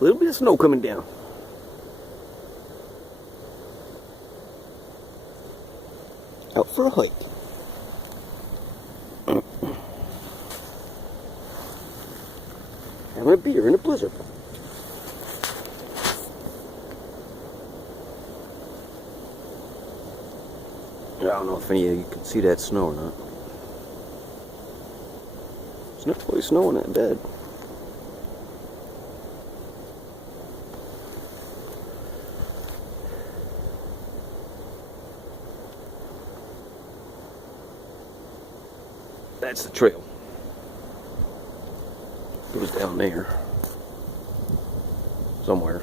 A little bit of snow coming down. Out for a hike. Having a beer in a blizzard. I don't know if any of you can see that snow or not. It's not really snowing that bad. That's the trail. It was down there. Somewhere.